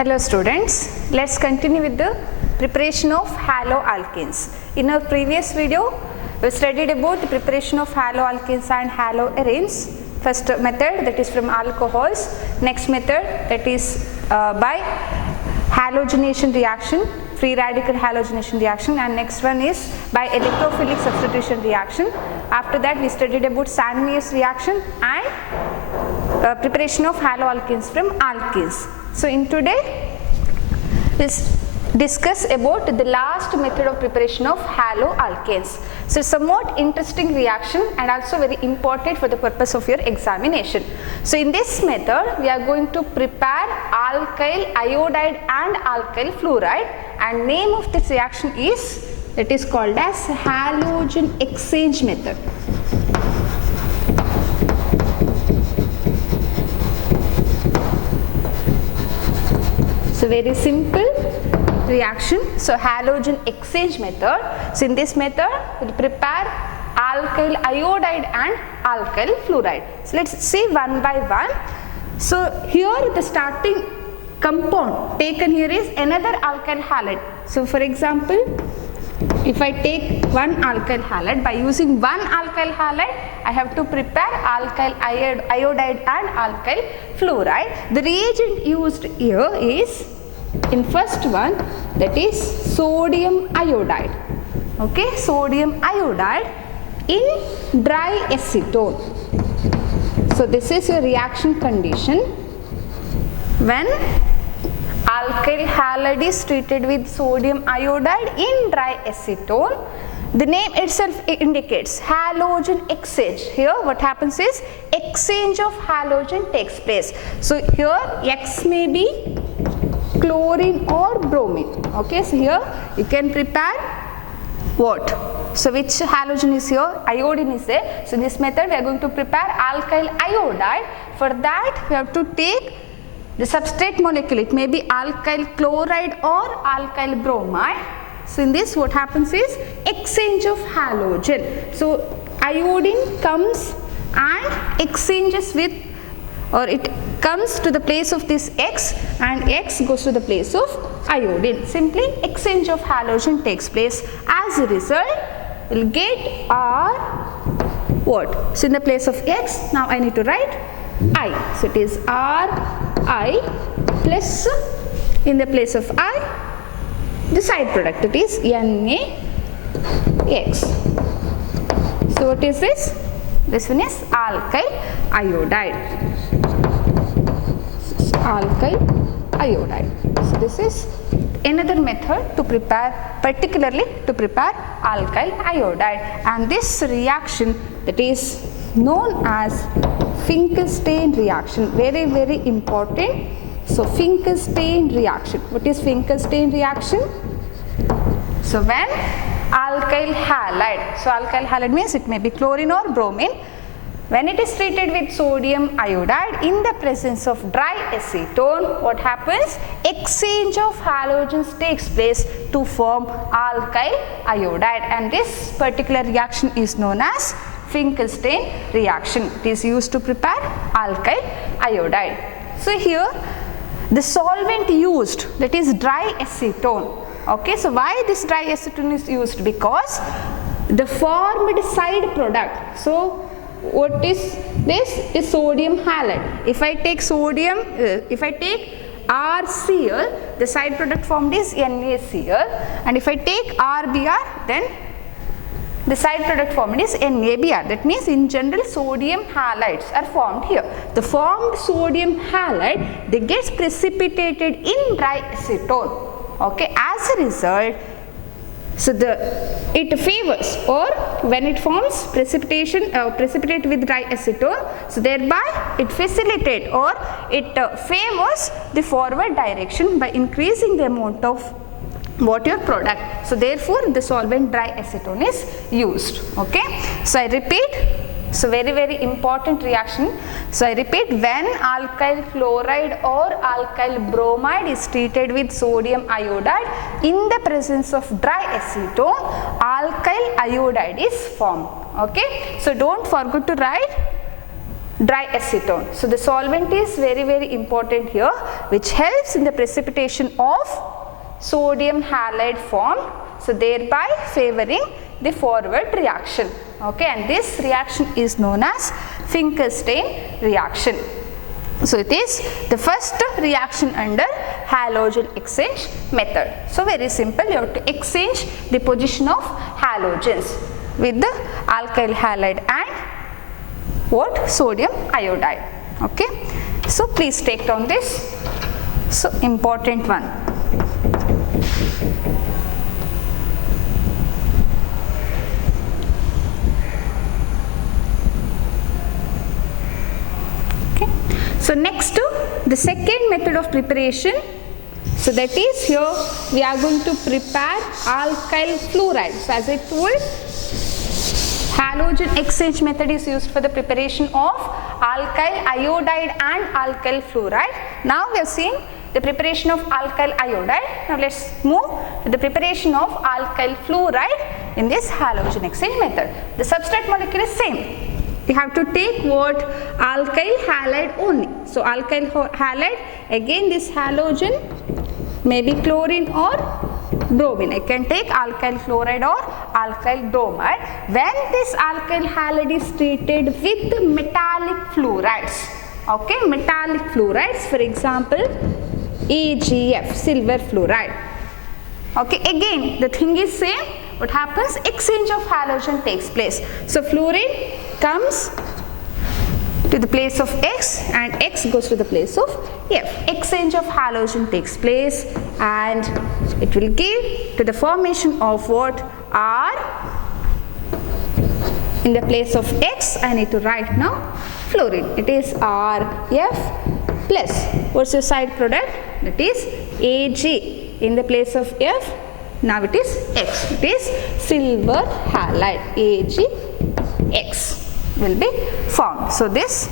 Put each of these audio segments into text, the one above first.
Hello students, let's continue with the preparation of haloalkanes. In our previous video, we studied about the preparation of haloalkanes and haloarenes. First method, that is from alcohols. Next method, that is by halogenation reaction, free radical halogenation reaction, and next one is by electrophilic substitution reaction. After that, we studied about Sandmeier's reaction and preparation of haloalkanes from alkenes. So in today, let's discuss about the last method of preparation of haloalkanes. So somewhat interesting reaction and also very important for the purpose of your examination. So in this method, we are going to prepare alkyl iodide and alkyl fluoride, and name of this reaction is, it is called as halogen exchange method. So very simple reaction. So halogen exchange method. So in this method, we will prepare alkyl iodide and alkyl fluoride. So let's see one by one. So here the starting compound taken here is another alkyl halide. So for example, if I take one alkyl halide, by using one alkyl halide, I have to prepare alkyl iodide and alkyl fluoride. The reagent used here is, in first one, that is sodium iodide. Okay, sodium iodide in dry acetone. So this is your reaction condition when alkyl halide is treated with sodium iodide in dry acetone. The name itself indicates halogen exchange. Here what happens is exchange of halogen takes place. So here X may be chlorine or bromine. Okay, so here you can prepare what? So which halogen is here? Iodine is there. So in this method we are going to prepare alkyl iodide. For that we have to take the substrate molecule. It may be alkyl chloride or alkyl bromide. So in this what happens is exchange of halogen. So iodine comes and exchanges with, or it comes to the place of this X and X goes to the place of iodine. Simply exchange of halogen takes place. As a result, we'll get R what? So in the place of X, now I need to write I. So it is Ri plus, in the place of I, the side product, it is NaX. So what is this? This one is alkyl iodide. Alkyl iodide. So this is another method to prepare, particularly to prepare alkyl iodide, and this reaction, that is known as Finkelstein reaction. Very, very important. So Finkelstein reaction. What is Finkelstein reaction? So when alkyl halide, so alkyl halide means it may be chlorine or bromine, when it is treated with sodium iodide in the presence of dry acetone, what happens? Exchange of halogens takes place to form alkyl iodide, and this particular reaction is known as Finkelstein reaction. It is used to prepare alkyl iodide. So here the solvent used, that is dry acetone. Okay, so why this dry acetone is used? Because the formed side product. So what is this? Is sodium halide. If I take sodium, if I take RCl, the side product formed is NaCl, and if I take RBr, then the side product formed is NaBr. That means in general sodium halides are formed here. The formed sodium halide, they gets precipitated in dry acetone. Okay, as a result, so it favors, or when it forms precipitate with dry acetone, so thereby it facilitate or it favors the forward direction by increasing the amount of what your product. So therefore the solvent dry acetone is used. Okay, so I repeat, so very, very important reaction. So I repeat, when alkyl fluoride or alkyl bromide is treated with sodium iodide in the presence of dry acetone, alkyl iodide is formed. Okay, so don't forget to write dry acetone. So the solvent is very, very important here, which helps in the precipitation of sodium halide form, so thereby favoring the forward reaction. Okay, and this reaction is known as Finkelstein reaction. So it is the first reaction under halogen exchange method. So very simple, you have to exchange the position of halogens with the alkyl halide and what? Sodium iodide. Okay, so please take down this. So important one. Okay, so next to the second method of preparation, so that is here we are going to prepare alkyl fluoride. So as I told, halogen exchange method is used for the preparation of alkyl iodide and alkyl fluoride. Now we have seen the preparation of alkyl iodide. Now let's move to the preparation of alkyl fluoride in this halogen exchange method. The substrate molecule is same. We have to take what? Alkyl halide only. So alkyl halide, again this halogen may be chlorine or bromine. I can take alkyl fluoride or alkyl bromide. When this alkyl halide is treated with metallic fluorides, okay, metallic fluorides, for example AgF, silver fluoride. Okay, again the thing is same. What happens? Exchange of halogen takes place. So fluorine comes to the place of X and X goes to the place of F. Exchange of halogen takes place and it will give to the formation of what? R. In the place of X I need to write now fluorine. It is RF plus. What's your side product? That is Ag. In the place of F, now it is X. It is silver halide. AgX will be formed. So this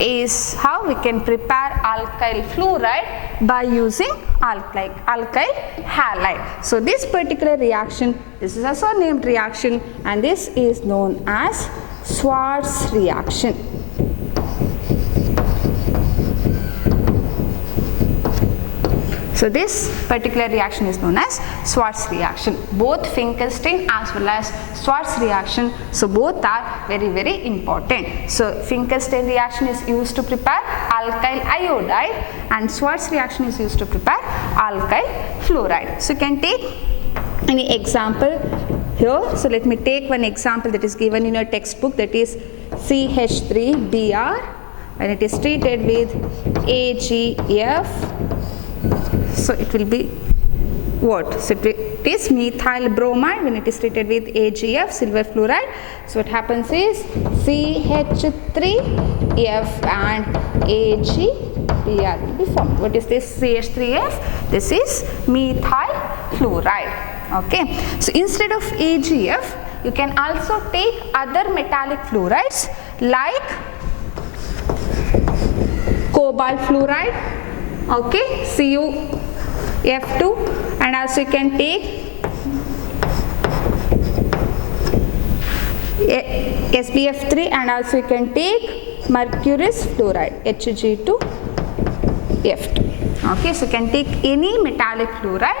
is how we can prepare alkyl fluoride by using alkyl halide. So this particular reaction, this is also named reaction, and this is known as Schwarz reaction. So this particular reaction is known as Schwarz reaction. Both Finkelstein as well as Schwarz reaction, so both are very, very important. So Finkelstein reaction is used to prepare alkyl iodide and Schwarz reaction is used to prepare alkyl fluoride. So you can take any example here. So let me take one example that is given in your textbook, that is CH3Br, and it is treated with AgF. So it will be what? So it is methyl bromide when it is treated with AgF, silver fluoride. So what happens is CH3F and AgBr will be formed. What is this CH3F? This is methyl fluoride. Okay. So instead of AgF, you can also take other metallic fluorides like cobalt fluoride, okay, CuF2, and also you can take SbF3, and also you can take mercurous fluoride, Hg2F2. Okay, so you can take any metallic fluoride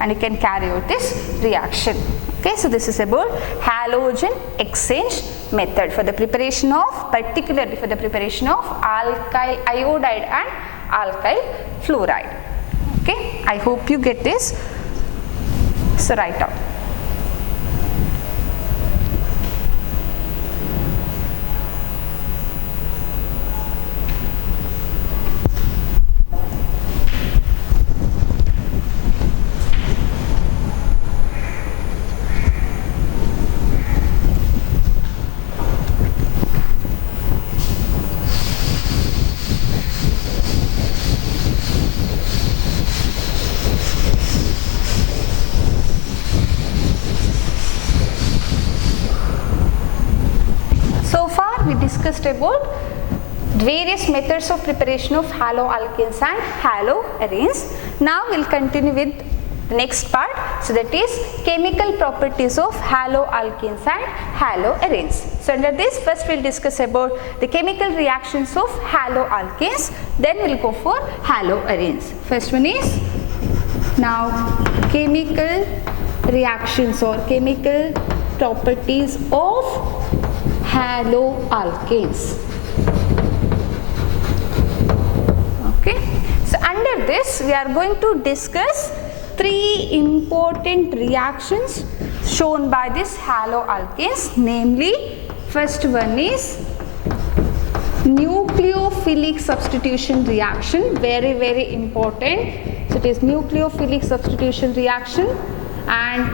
and you can carry out this reaction. Okay, so this is about halogen exchange method for the preparation of, particularly for the preparation of alkyl iodide and alkyl fluoride. Okay, I hope you get this. So write out. Discussed about various methods of preparation of haloalkanes and haloarenes. Now we'll continue with the next part. So that is chemical properties of haloalkanes and haloarenes. So under this, first we'll discuss about the chemical reactions of haloalkanes, then we'll go for haloarenes. First one is now chemical reactions or chemical properties of haloalkanes. Okay, so under this we are going to discuss three important reactions shown by this haloalkanes, namely first one is nucleophilic substitution reaction, very important. So it is nucleophilic substitution reaction, and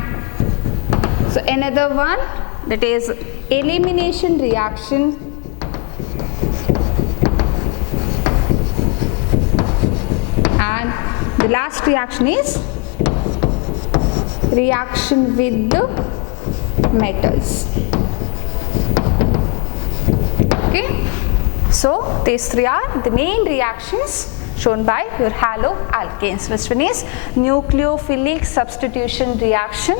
so another one that is elimination reaction, and the last reaction is reaction with the metals. Okay, so these three are the main reactions shown by your haloalkanes. First one is nucleophilic substitution reaction,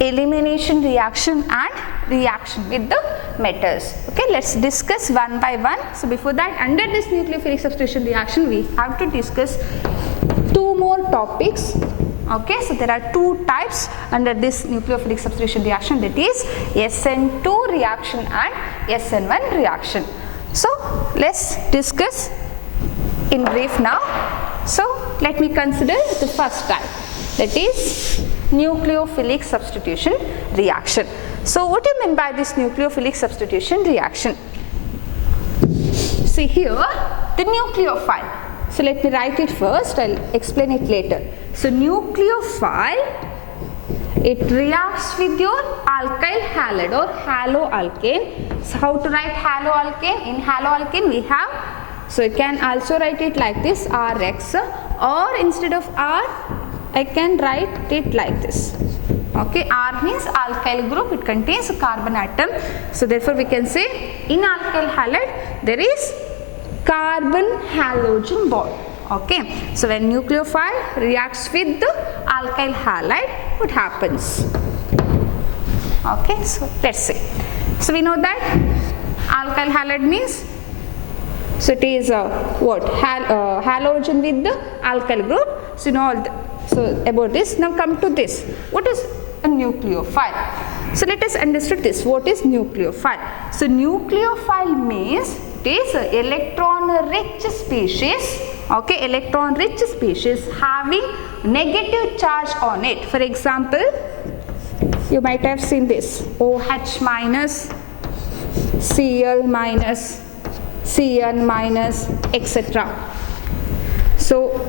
elimination reaction, and reaction with the metals. Okay, let's discuss one by one. So before that, under this nucleophilic substitution reaction, we have to discuss two more topics. Okay, so there are two types under this nucleophilic substitution reaction, that is SN2 reaction and SN1 reaction. So let's discuss in brief now. So let me consider the first type, that is nucleophilic substitution reaction. So what do you mean by this nucleophilic substitution reaction? See here the nucleophile. So let me write it first, I'll explain it later. So nucleophile, it reacts with your alkyl halide or haloalkane. So how to write haloalkane? In haloalkane we have, so you can also write it like this, Rx, or instead of R I can write it like this. Okay, R means alkyl group, it contains a carbon atom. So therefore we can say in alkyl halide there is carbon halogen bond. Okay, so when nucleophile reacts with the alkyl halide, what happens? Okay, so let's see. So we know that alkyl halide means, so it is what? Halogen with the alkyl group. So you know all so about this. Now come to this. What is a nucleophile? So let us understand this. What is nucleophile? So nucleophile means it is an electron-rich species. Okay, electron-rich species having negative charge on it. For example, you might have seen this: OH minus, Cl minus, Cn minus, etc. So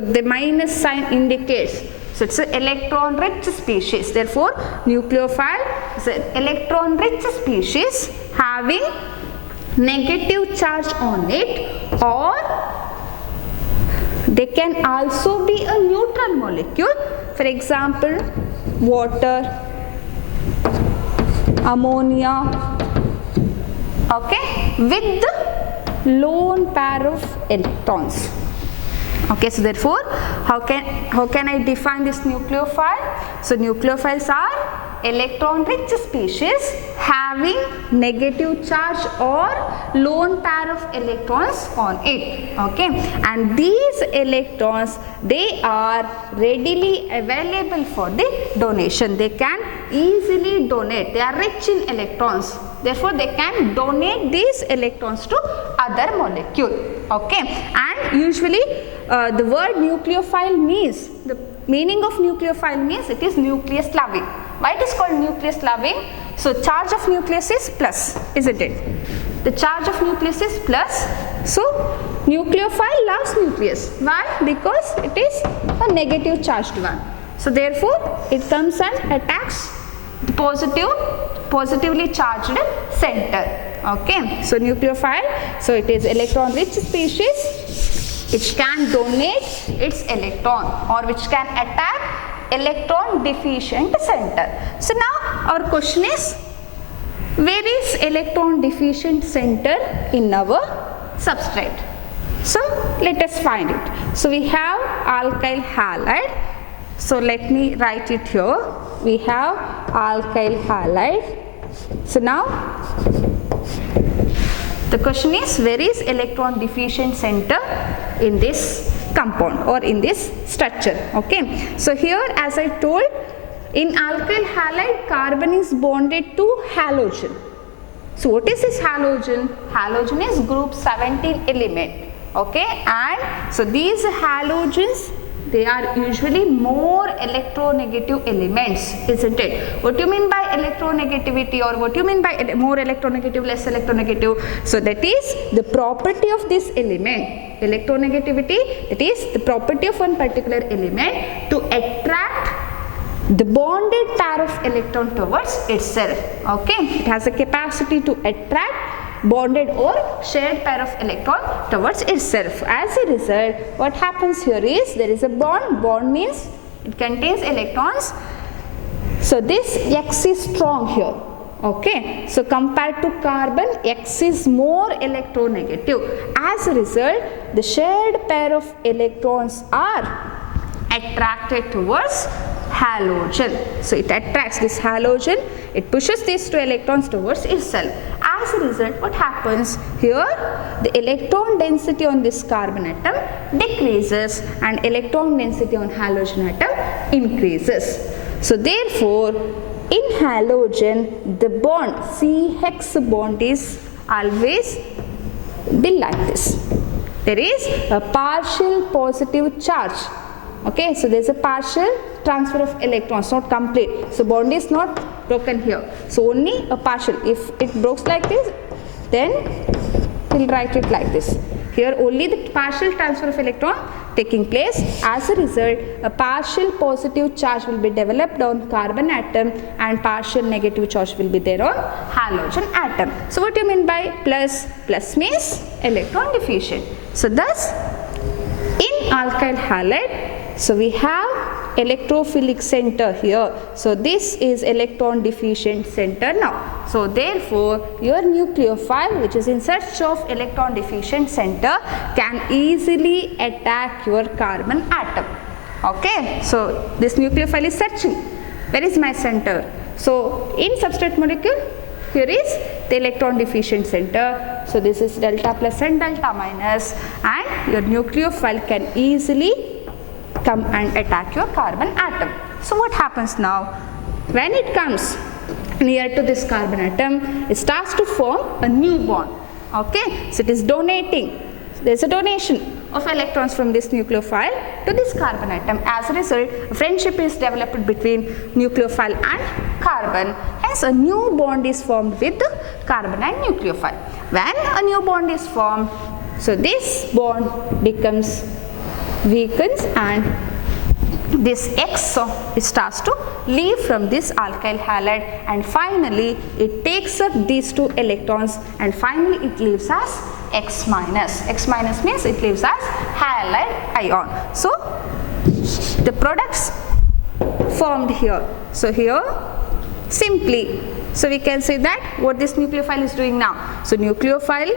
the minus sign indicates, so it's an electron-rich species. Therefore, nucleophile is an electron-rich species having negative charge on it, or they can also be a neutral molecule. For example, water, ammonia, okay, with the lone pair of electrons. Okay, so therefore how can I define this nucleophile? So nucleophiles are electron-rich species having negative charge or lone pair of electrons on it. Okay, and these electrons, they are readily available for the donation. They can easily donate. They are rich in electrons. Therefore, they can donate these electrons to other molecule. Okay, and usually the word nucleophile means, the meaning of nucleophile means it is nucleus loving. Why it is called nucleus loving? So charge of nucleus is plus, isn't it? The charge of nucleus is plus. So nucleophile loves nucleus. Why? Because it is a negative charged one. So therefore it comes and attacks the positively charged center. Okay, so nucleophile, so it is electron rich species which can donate its electron or which can attack electron deficient center. So now our question is, where is electron deficient center in our substrate? So let us find it. So we have alkyl halide So let me write it here. We have alkyl halide. So now the question is, where is electron deficient center in this compound or in this structure? Okay. So here, as I told, in alkyl halide, carbon is bonded to halogen. So what is this halogen? Halogen is group 17 element. Okay. And so these halogens, they are usually more electronegative elements, isn't it? What do you mean by electronegativity, or what do you mean by more electronegative, less electronegative? So that is the property of this element. Electronegativity, that is the property of one particular element to attract the bonded pair of electron towards itself. Okay, it has a capacity to attract bonded or shared pair of electron towards itself. As a result, what happens here is there is a bond. Bond means it contains electrons. So this X is strong here. Okay, so compared to carbon, X is more electronegative. As a result, the shared pair of electrons are attracted towards halogen. So it attracts this halogen, it pushes these two electrons towards itself. As a result, what happens here? The electron density on this carbon atom decreases and electron density on halogen atom increases. So therefore, in halogen, the bond CH bond is always be like this. There is a partial positive charge. Okay, so there is a partial transfer of electrons, not complete. So bond is not broken here. So only a partial. If it breaks like this, then we'll write it like this. Here only the partial transfer of electron taking place. As a result, a partial positive charge will be developed on carbon atom and partial negative charge will be there on halogen atom. So what do you mean by plus? Plus means electron deficient. So thus, in alkyl halide, so we have electrophilic center here. So this is electron deficient center now. So therefore, your nucleophile, which is in search of electron deficient center, can easily attack your carbon atom. Okay, so this nucleophile is searching. Where is my center? So in substrate molecule, here is the electron deficient center. So this is delta plus and delta minus, and your nucleophile can easily come and attack your carbon atom. So what happens now? When it comes near to this carbon atom, it starts to form a new bond. Okay, so it is donating. There is a donation of electrons from this nucleophile to this carbon atom. As a result, a friendship is developed between nucleophile and carbon. Hence, a new bond is formed with the carbon and nucleophile. When a new bond is formed, so this bond becomes weakens and this X it starts to leave from this alkyl halide, and finally it takes up these two electrons and finally it leaves as X minus. X minus means it leaves as halide ion. So the products formed here. So here simply, so we can say that what this nucleophile is doing now. So nucleophile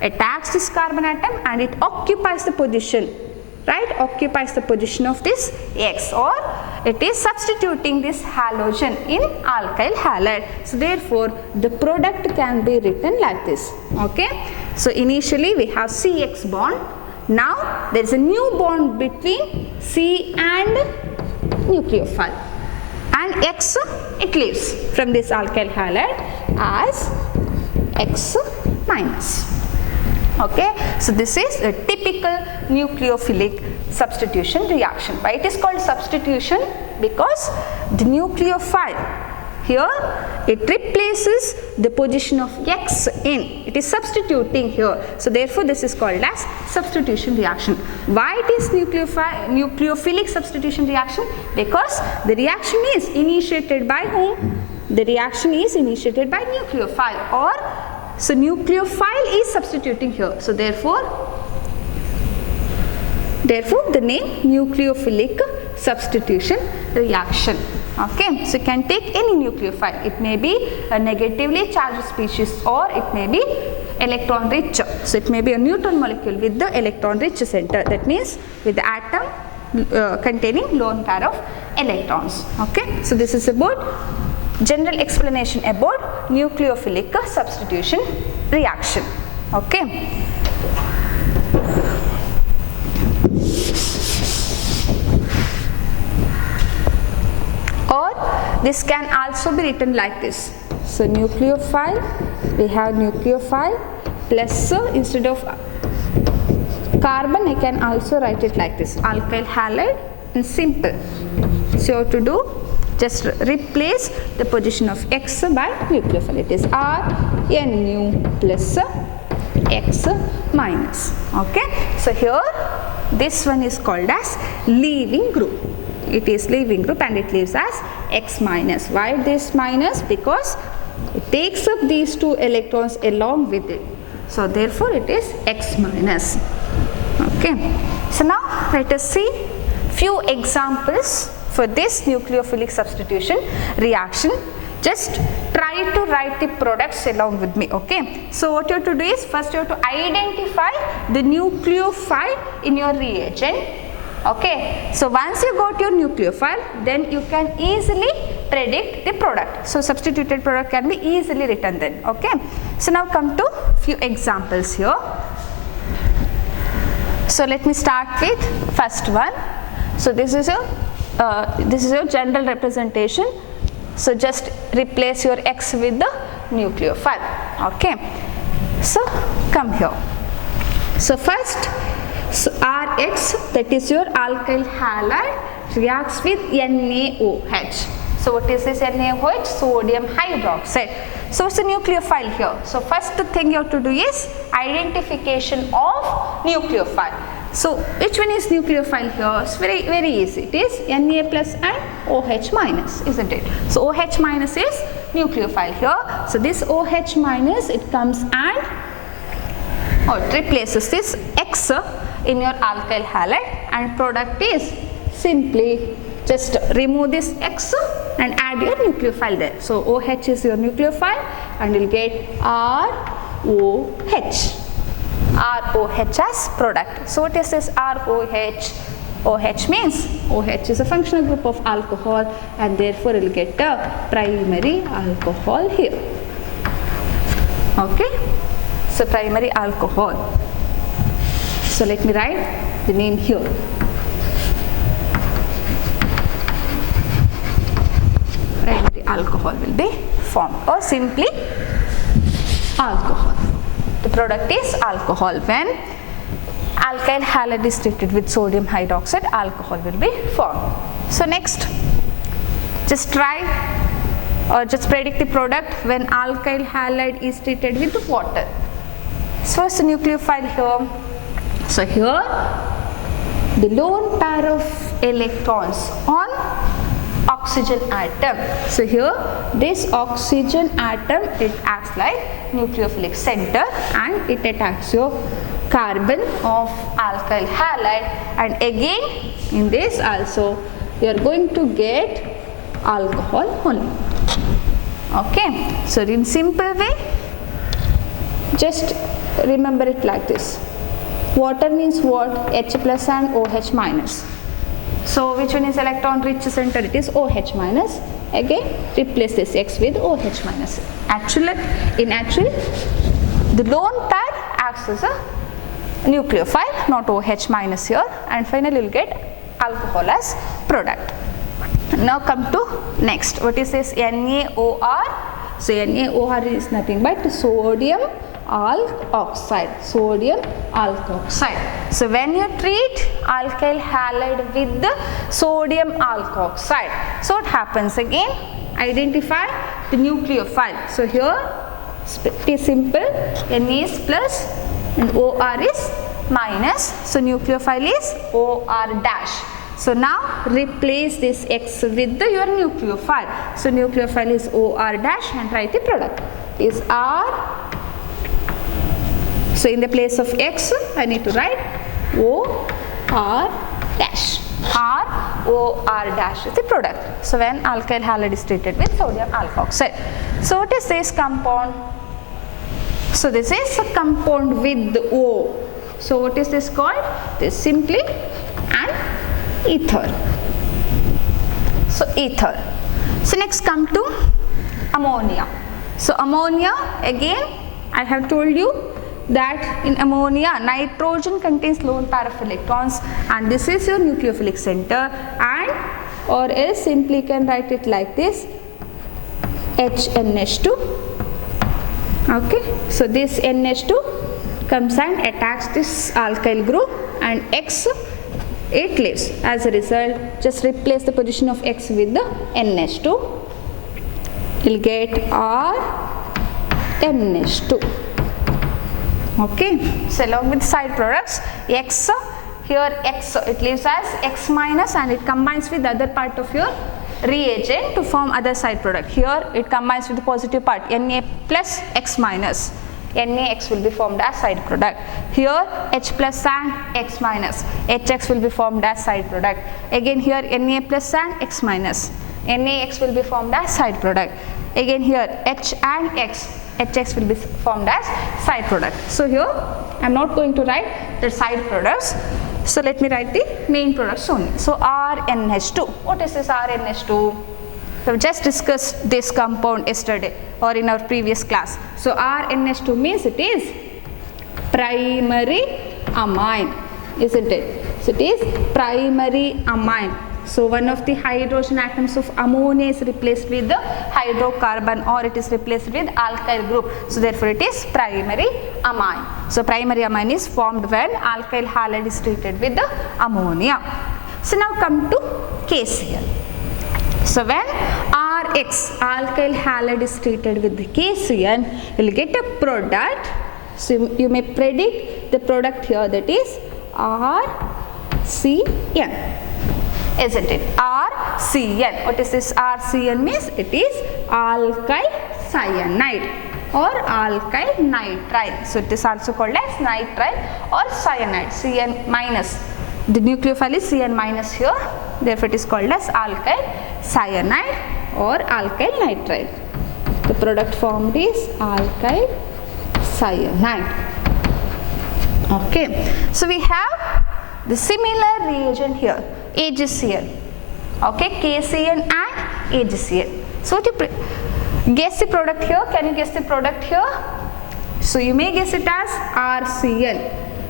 attacks this carbon atom and it occupies the position. Right, occupies the position of this X, or it is substituting this halogen in alkyl halide. So therefore, the product can be written like this. Okay, so initially we have CX bond. Now there is a new bond between C and nucleophile, and X it leaves from this alkyl halide as X minus. Okay, so this is a typical nucleophilic substitution reaction. Why it is called substitution? Because the nucleophile here it replaces the position of X in. It is substituting here. So therefore, this is called as substitution reaction. Why it is nucleophilic substitution reaction? Because the reaction is initiated by whom? The reaction is initiated by nucleophile, or so nucleophile is substituting here. So therefore the name nucleophilic substitution reaction. Okay, so you can take any nucleophile. It may be a negatively charged species or it may be electron rich. So it may be a neutron molecule with the electron rich center. That means with the atom containing lone pair of electrons. Okay, so this is about general explanation about nucleophilic substitution reaction. Okay. Or this can also be written like this. So nucleophile, we have nucleophile plus instead of carbon I can also write it like this, alkyl halide, and simple. So you have to do, just replace the position of X by nucleophile. It is R Nu plus X minus. Okay. So here this one is called as leaving group. It is leaving group and it leaves as X minus. Why this minus? Because it takes up these two electrons along with it. So therefore it is X minus. Okay. So now let us see few examples for this nucleophilic substitution reaction. Just try to write the products along with me. Okay. So what you have to do is, first you have to identify the nucleophile in your reagent. Okay. So once you got your nucleophile, then you can easily predict the product. So substituted product can be easily written then. Okay. So now come to few examples here. So let me start with first one. So this is your general representation. So just replace your X with the nucleophile. Okay. So come here. So first, so Rx, that is your alkyl halide, reacts with NaOH. So what is this NaOH? Sodium hydroxide. So it's a nucleophile here. So first thing you have to do is identification of nucleophile. So which one is nucleophile here? It's very easy. It is Na plus and OH minus, isn't it? So OH minus is nucleophile here. So this OH minus, it comes and it replaces this X in your alkyl halide, and product is simply just remove this X and add your nucleophile there. So OH is your nucleophile and you'll get ROH. ROH as product. So what is this ROH? OH means OH is a functional group of alcohol and therefore you'll get a primary alcohol here. Okay. So primary alcohol. So let me write the name here. Primary alcohol will be formed, or simply alcohol. The product is alcohol. When alkyl halide is treated with sodium hydroxide, alcohol will be formed. So next, just try or just predict the product when alkyl halide is treated with water. So first nucleophile here. So here the lone pair of electrons on oxygen atom. So here this oxygen atom, it acts like nucleophilic center and it attacks your carbon of alkyl halide, and again in this also you are going to get alcohol only. Okay. So in simple way, just remember it like this. Water means what? H plus and OH minus. So which one is electron rich center? It is OH minus. Again replace this X with OH minus. In actual, the lone pair acts as a nucleophile, not OH minus here, and finally you will get alcohol as product. Now come to next. What is this? NaOR. So NaOR is nothing but sodium alkoxide. Sodium alkoxide. So when you treat alkyl halide with the sodium alkoxide, so what happens again? Identify the nucleophile. So here it is simple. Na is plus and OR is minus. So nucleophile is OR dash. So now replace this X with your nucleophile. So nucleophile is OR dash and write the product is R. So in the place of X I need to write OR dash. ROR dash is the product. So when alkyl halide is treated with sodium alkoxide. So what is this compound? So this is a compound with O. So what is this called? This is simply an ether. So ether. So next come to ammonia. So ammonia, again I have told you that in ammonia nitrogen contains lone pair of electrons and this is your nucleophilic center, and or else simply you can write it like this, HNH2. Okay, so this NH2 comes and attacks this alkyl group and X it leaves. As a result, just replace the position of X with the NH2. You'll get R NH2. Okay, so along with side products, X, here X it leaves as X minus and it combines with the other part of your reagent to form other side product. Here it combines with the positive part, Na plus X minus. NaX will be formed as side product. Here H plus and X minus. HX will be formed as side product. Again here Na plus and X minus. NaX will be formed as side product. Again here H and X. HX will be formed as side product. So here I am not going to write the side products. So let me write the main products only. So RNH2. What is this RNH2? We have just discussed this compound yesterday or in our previous class. So RNH2 means it is primary amine, isn't it? So it is primary amine. So one of the hydrogen atoms of ammonia is replaced with the hydrocarbon or it is replaced with alkyl group. So therefore it is primary amine. So primary amine is formed when alkyl halide is treated with the ammonia. So now come to KCl. So when Rx alkyl halide is treated with the KCl, you will get a product. So you may predict the product here, that is RCN. Isn't it? RCN. What is this RCN means? It is alkyl cyanide or alkyl nitrile. So it is also called as nitrile or cyanide. Cn minus. The nucleophile is Cn minus here. Therefore it is called as alkyl cyanide or alkyl nitrile. The product formed is alkyl cyanide. Okay. So we have the similar reagent here, AgCl. Okay, KCl and AgCl. So what you guess the product here? Can you guess the product here? So you may guess it as RCl,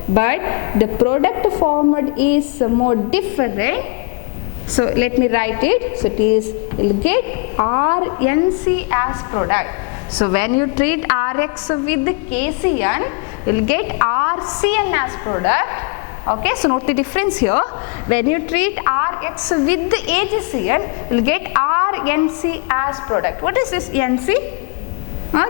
but the product formed is more different. So let me write it. So it is, you will get RNC as product. So when you treat Rx with the KCN, you will get RCN as product. Okay, so note the difference here. When you treat Rx with the AgCN, you will get RNC as product. What is this NC?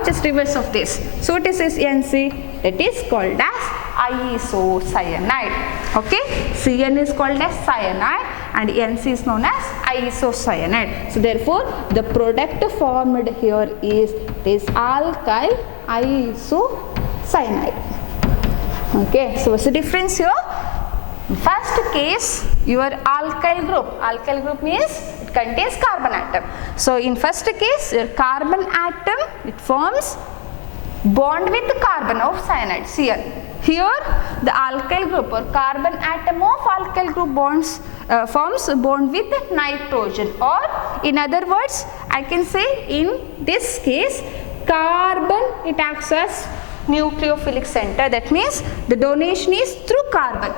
Just reverse of this. So what is this NC? It is called as isocyanide. Okay, CN is called as cyanide and NC is known as isocyanide. So therefore the product formed here is alkyl isocyanide. Okay, so what's the difference here? First case, your alkyl group means it contains carbon atom. So in first case, your carbon atom, it forms bond with the carbon of cyanide, Cl. Here the alkyl group or carbon atom of alkyl group forms a bond with the nitrogen, or in other words I can say in this case carbon it acts as nucleophilic center. That means the donation is through carbon,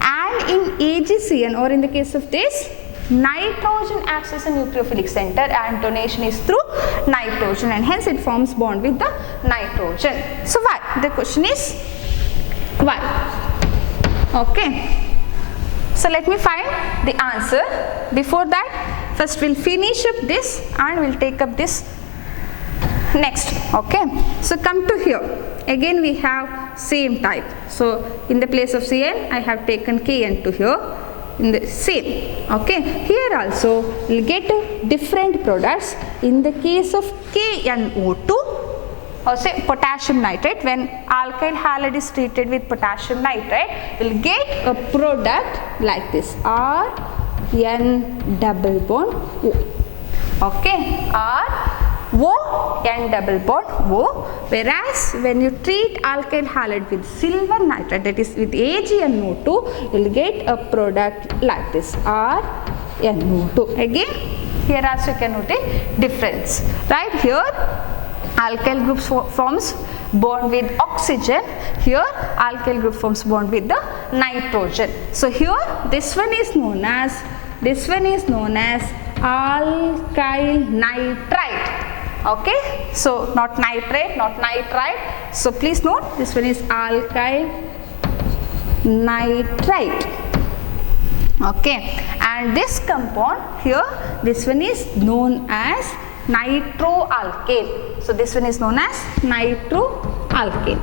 and in AgCN or in the case of this, nitrogen acts as a nucleophilic center and donation is through nitrogen, and hence it forms bond with the nitrogen. So why? The question is why? Okay. So let me find the answer. Before that, first we'll finish up this and we'll take up this next. Okay. So come to here. Again we have same type. So in the place of Cn, I have taken Kn2 here. In the same. Okay. Here also we'll get different products. In the case of KNO2, or say potassium nitrate, when alkyl halide is treated with potassium nitrate, we'll get a product like this, RN double bond O. Okay, ROH. N double bond O. Whereas when you treat alkyl halide with silver nitride, that is with AgNO2, you will get a product like this, RNO2. Again, here also you can note a difference. Right here, alkyl group forms bond with oxygen. Here, alkyl group forms bond with the nitrogen. So here, this one is known as alkyl nitride. Okay, so not nitrate, not nitride. So please note, this one is alkyl nitride. Okay, and this compound here, this one is known as nitroalkane. So this one is known as nitroalkane.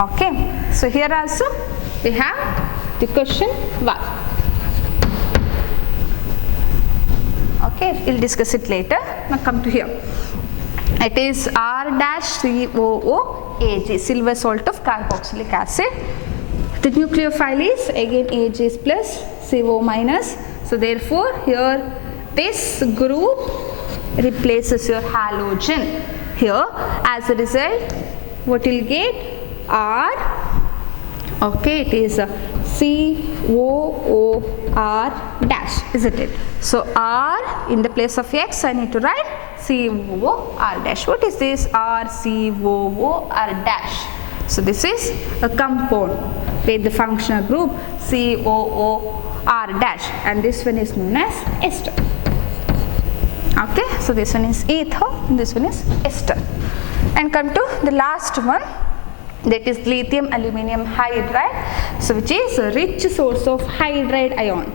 Okay, so here also we have the question 1. Okay, we'll discuss it later. Now come to here. It is R-COOAg, silver salt of carboxylic acid. The nucleophile is again Ag is plus, CO minus. So therefore here this group replaces your halogen. Here as a result what you will get? R. Okay, it is COOR dash, isn't it? So R in the place of X I need to write COOR dash. What is this? RCOOR dash. So this is a compound with the functional group COOR dash, and this one is known as ester. Okay, so this one is ether and this one is ester. And come to the last one, that is lithium aluminium hydride, so which is a rich source of hydride ion.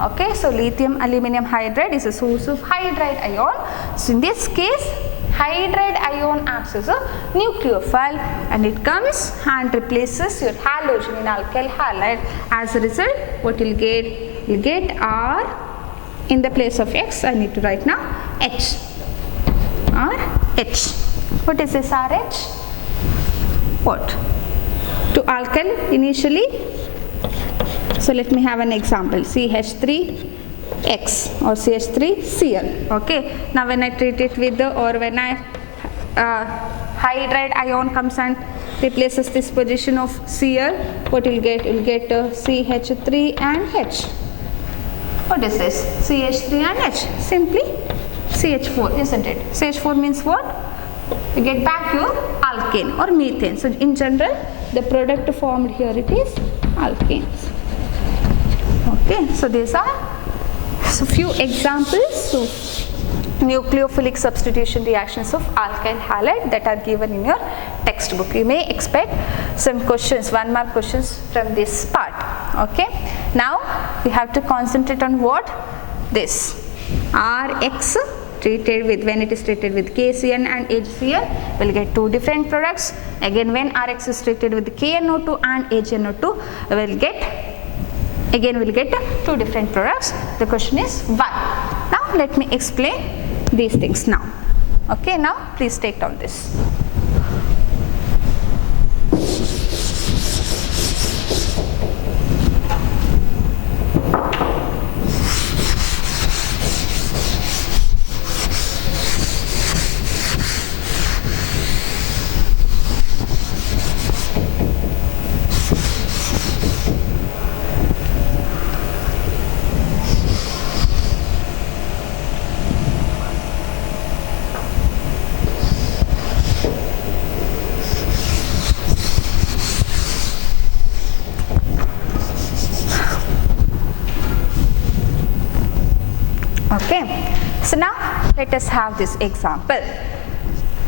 Okay, so lithium aluminium hydride is a source of hydride ion. So in this case, hydride ion acts as a nucleophile and it comes and replaces your halogen in alkyl halide. As a result, what you will get? You get R in the place of X. I need to write now H. RH. What is this RH? What? To alkyl initially. So let me have an example, CH3X or CH3Cl. Okay, now when I treat it with the, or when I hydride ion comes and replaces this position of Cl, what you'll get? You'll get CH3 and H. What is this? CH3 and H. Simply CH4, isn't it? CH4 means what? You get back your alkane or methane. So in general, the product formed here it is alkanes. Okay, so these are few examples of nucleophilic substitution reactions of alkyl halide that are given in your textbook. You may expect some questions, 1 mark questions from this part. Okay, now we have to concentrate on what? This Rx treated with, when it is treated with KCN and HCl, we'll get 2 different products. Again, when Rx is treated with KNO2 and HNO2, we'll get 2 different products. The question is why? Now let me explain these things now. Okay, now please take down this. Okay, so now let us have this example.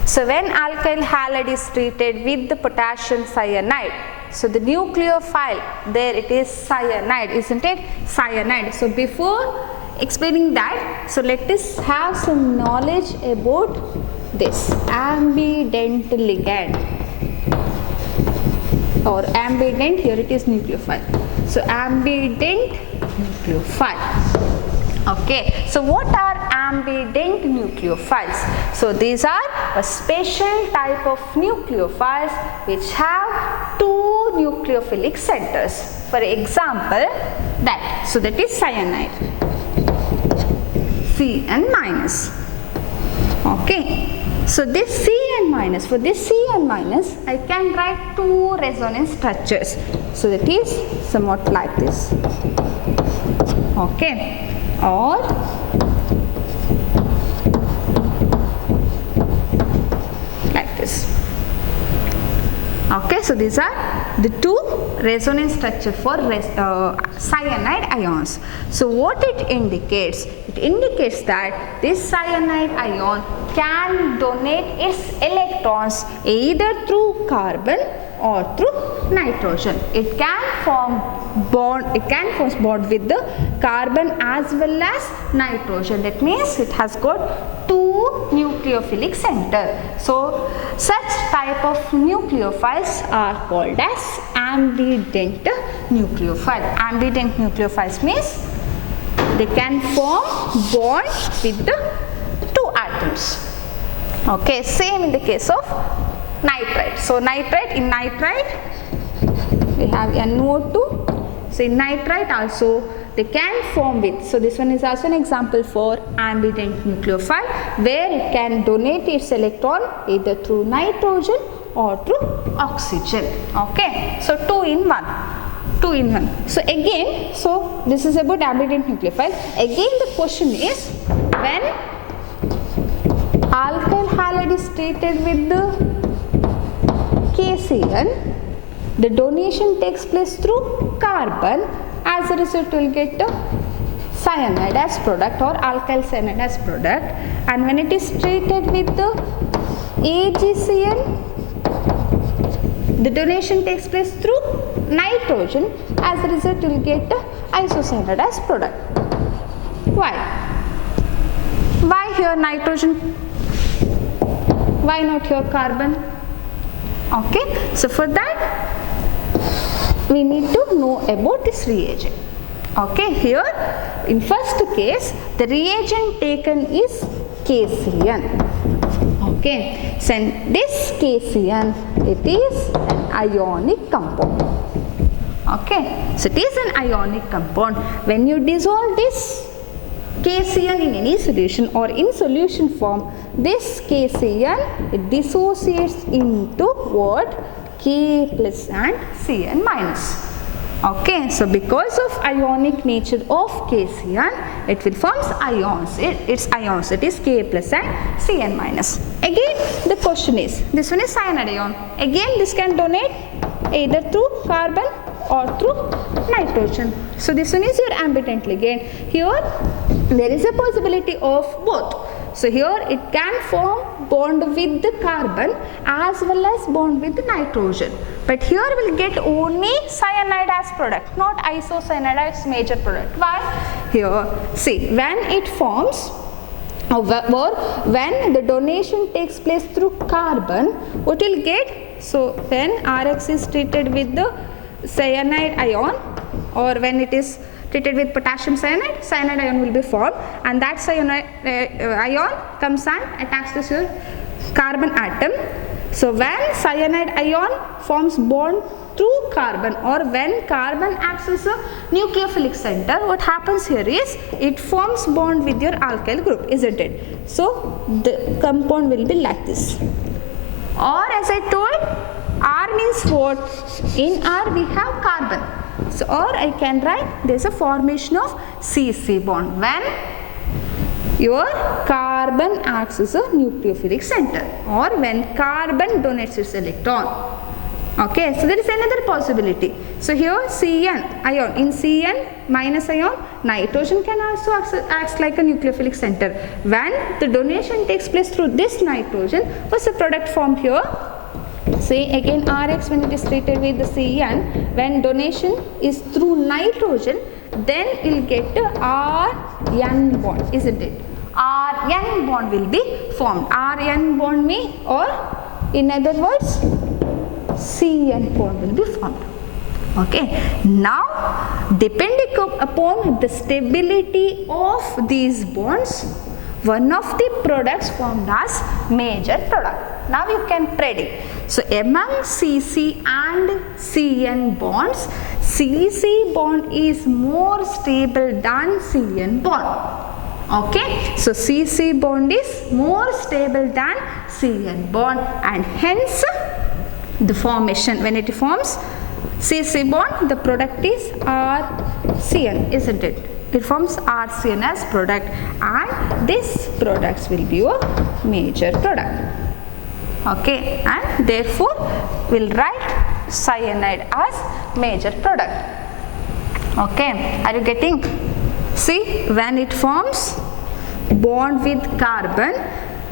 So when alkyl halide is treated with the potassium cyanide, so the nucleophile there it is cyanide, isn't it? Cyanide. So before explaining that, so let us have some knowledge about this ambident ligand or ambident, here it is nucleophile. So ambident nucleophile. Okay, so what are ambident nucleophiles? So these are a special type of nucleophiles which have 2 nucleophilic centers. For example, that is cyanide. Cn minus. Okay. So this Cn minus, for this Cn minus, I can write two resonance structures. So that is somewhat like this. Okay. Or like this. Okay, so these are the two resonance structure for cyanide ions. So what it indicates? It indicates that this cyanide ion can donate its electrons either through carbon or through nitrogen. It can form bond with the carbon as well as nitrogen. That means it has got two nucleophilic center. So such type of nucleophiles are called as ambident nucleophile. Ambident nucleophiles means they can form bond with the two atoms. Okay, same in the case of nitrite. So in nitrite we have NO2. So in nitrite also they can form with. So this one is also an example for ambident nucleophile where it can donate its electron either through nitrogen or through oxygen. Okay, so 2 in 1. So again, so this is about ambident nucleophile. Again the question is, when alkyl halide is treated with the KCN, the donation takes place through carbon. As a result, you will get a cyanide as product or alkyl cyanide as product. And when it is treated with the AgCN, the donation takes place through nitrogen. As a result, you will get the isocyanide as product. Why? Why here nitrogen? Why not here carbon? Okay, so for that we need to know about this reagent. Okay, here in first case the reagent taken is KCN. Okay, so in this KCN it is an ionic compound. Okay, so it is an ionic compound. When you dissolve this KCN in any solution or in solution form, this KCN it dissociates into what? K plus and Cn minus. Okay, so because of ionic nature of KCN, it will form ions. It's ions. It is K plus and Cn minus. Again, the question is, this one is cyanide ion. Again, this can donate either through carbon or through nitrogen. So this one is your ambident ligand. Here, there is a possibility of both. So here it can form bond with the carbon as well as bond with the nitrogen. But here we will get only cyanide as product, not isocyanide as major product. Why? Here, see, when it forms or when the donation takes place through carbon, what will get? So when Rx is treated with the cyanide ion, or when it is treated with potassium cyanide, cyanide ion will be formed, and that cyanide ion comes and attacks this your carbon atom. So when cyanide ion forms bond through carbon, or when carbon acts as a nucleophilic center, what happens here is it forms bond with your alkyl group, isn't it? So the compound will be like this. Or as I told, R means what? In R we have carbon. So, or I can write there is a formation of CC bond when your carbon acts as a nucleophilic center, or when carbon donates its electron. Okay, so there is another possibility. So here Cn ion, in Cn minus ion, nitrogen can also act like a nucleophilic center. When the donation takes place through this nitrogen, what's the product formed here? Say again Rx, when it is treated with the Cn, when donation is through nitrogen, then you will get the Rn bond, isn't it? Rn bond will be formed. Rn bond may, or in other words, Cn bond will be formed. Okay. Now, depending upon the stability of these bonds, one of the products formed as major product. Now you can predict. So among CC and Cn bonds, CC bond is more stable than Cn bond. Okay, so CC bond is more stable than CN bond, and hence the formation, when it forms CC bond, the product is RCN, isn't it? It forms RCN as product, and this products will be your major product. Okay, and therefore we'll write cyanide as major product. Okay, are you getting? See, when it forms bond with carbon,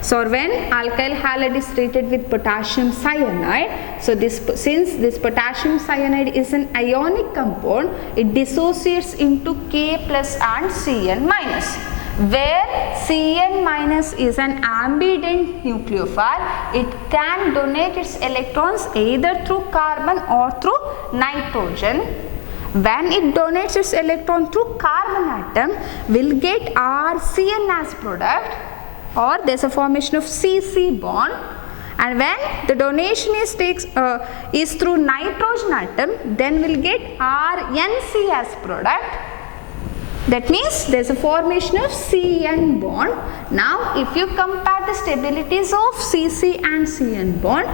so when alkyl halide is treated with potassium cyanide, so since this potassium cyanide is an ionic compound, it dissociates into K plus and Cn minus, where Cn minus is an ambident nucleophile. It can donate its electrons either through carbon or through nitrogen. When it donates its electron through carbon atom, will get RCN as product, or there is a formation of CC bond, and when the donation is through nitrogen atom, then we'll get RNC as product. That means there is a formation of CN bond. Now if you compare the stabilities of CC and CN bond,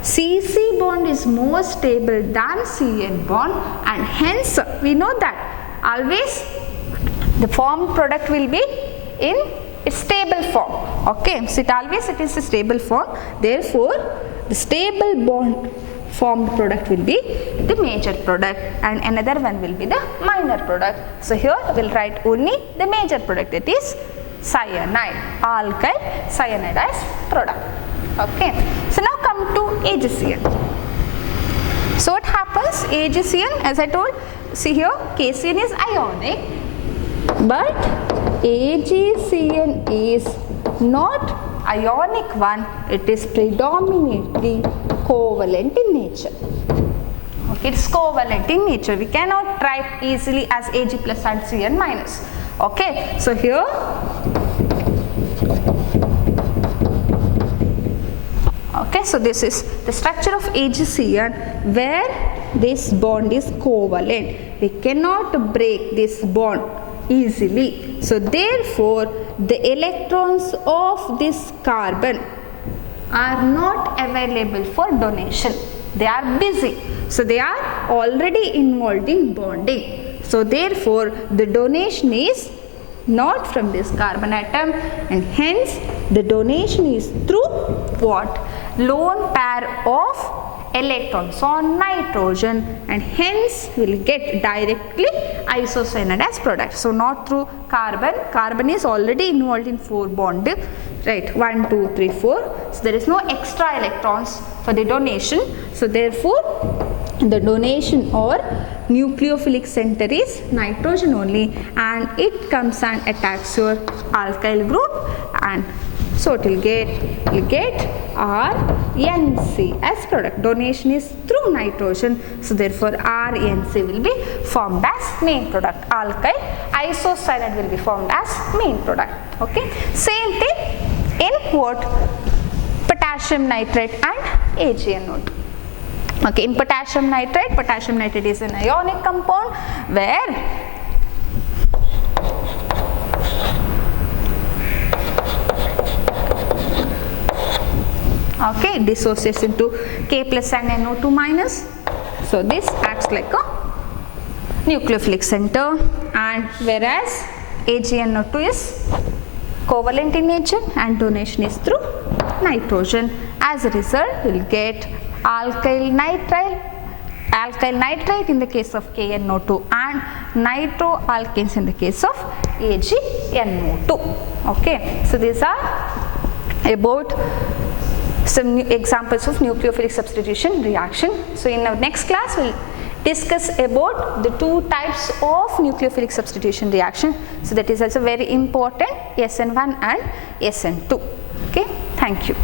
CC bond is more stable than CN bond, and hence we know that always the formed product will be in its stable form. Okay, so it is a stable form. Therefore, the stable bond formed product will be the major product, and another one will be the minor product. So here we will write only the major product, that is cyanide, alkyl cyanide as product. Okay, so now come to AgCN. So what happens? AgCN, as I told, see here KCN is ionic, but AgCN is not ionic one, it is predominantly covalent in nature. Okay, it's covalent in nature. We cannot write easily as Ag plus and Cn minus. Okay, so here okay, so this is the structure of AgCN, where this bond is covalent. We cannot break this bond easily. So therefore, the electrons of this carbon are not available for donation. They are busy. So they are already involved in bonding. So therefore, the donation is not from this carbon atom, and hence the donation is through what? Lone pair of electrons on nitrogen, and hence we will get directly isocyanide as product. So not through carbon. Carbon is already involved in 4 bond, right? 1, 2, 3, 4. So there is no extra electrons for the donation. So therefore, the donation or nucleophilic center is nitrogen only, and it comes and attacks your alkyl group, and so it will get RNC as product. Donation is through nitrogen, so therefore RNC will be formed as main product. Alkyl isocyanide will be formed as main product. Okay, same thing in what? Potassium nitrate and AgNO2. Okay, in potassium nitrate is an ionic compound where okay, dissociates into K plus and NO2 minus. So this acts like a nucleophilic center, and whereas AgNO2 is covalent in nature and donation is through nitrogen. As a result, we will get alkyl nitrite in the case of KNO2 and nitroalkanes in the case of AgNO2. Okay, so these are about some examples of nucleophilic substitution reaction. So in our next class we will discuss about the 2 types of nucleophilic substitution reaction. So that is also very important, SN1 and SN2. Okay, thank you.